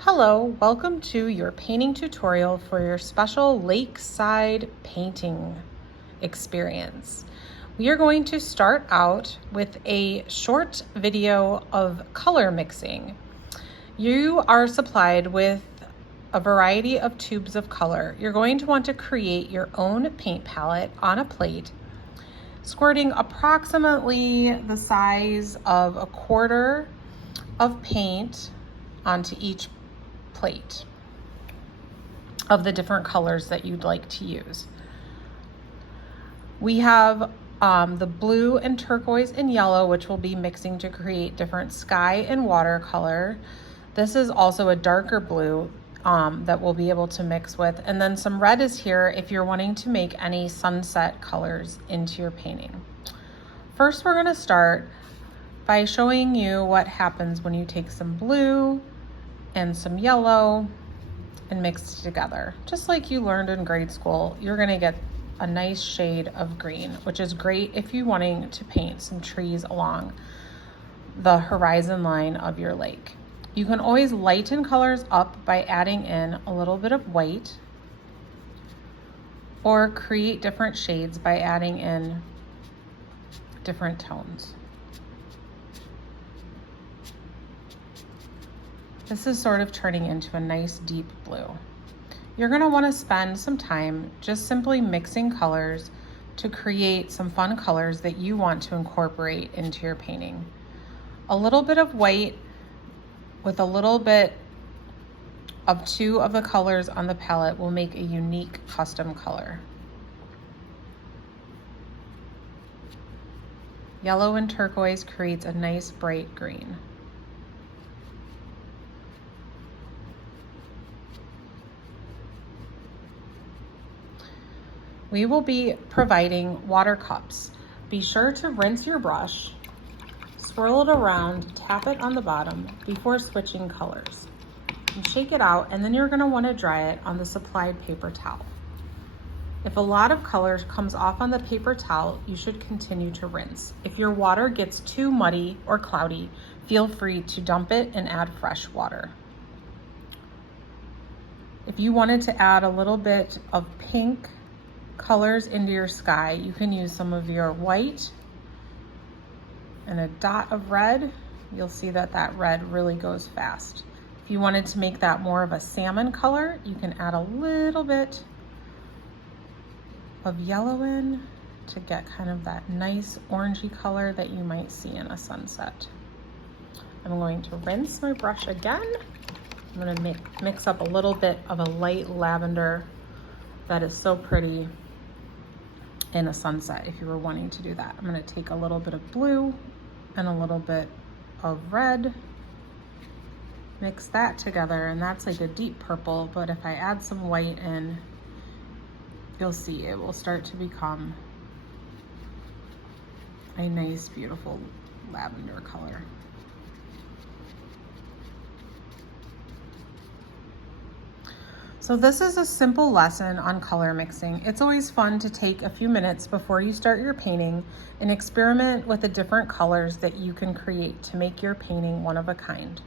Hello, welcome to your painting tutorial for your special lakeside painting experience. We are going to start out with a short video of color mixing. You are supplied with a variety of tubes of color. You're going to want to create your own paint palette on a plate, squirting approximately the size of a quarter of paint onto each plate of the different colors that you'd like to use. We have the blue and turquoise and yellow, which will be mixing to create different sky and watercolor. This is also a darker blue that we'll be able to mix with. And then some red is here if you're wanting to make any sunset colors into your painting. First, we're gonna start by showing you what happens when you take some blue and some yellow and mix it together. Just like you learned in grade school, you're gonna get a nice shade of green, which is great if you're wanting to paint some trees along the horizon line of your lake. You can always lighten colors up by adding in a little bit of white, or create different shades by adding in different tones. This is sort of turning into a nice deep blue. You're gonna wanna spend some time just simply mixing colors to create some fun colors that you want to incorporate into your painting. A little bit of white with a little bit of two of the colors on the palette will make a unique custom color. Yellow and turquoise creates a nice bright green. We will be providing water cups. Be sure to rinse your brush, swirl it around, tap it on the bottom before switching colors. And shake it out, and then you're gonna wanna dry it on the supplied paper towel. If a lot of color comes off on the paper towel, you should continue to rinse. If your water gets too muddy or cloudy, feel free to dump it and add fresh water. If you wanted to add a little bit of pink colors into your sky, you can use some of your white and a dot of red. You'll see that that red really goes fast. If you wanted to make that more of a salmon color, you can add a little bit of yellow in to get kind of that nice orangey color that you might see in a sunset. I'm going to rinse my brush again. I'm gonna mix up a little bit of a light lavender that is so pretty in a sunset if you were wanting to do that. I'm gonna take a little bit of blue and a little bit of red, mix that together, and that's like a deep purple, but if I add some white in, you'll see it will start to become a nice, beautiful lavender color. So this is a simple lesson on color mixing. It's always fun to take a few minutes before you start your painting and experiment with the different colors that you can create to make your painting one of a kind.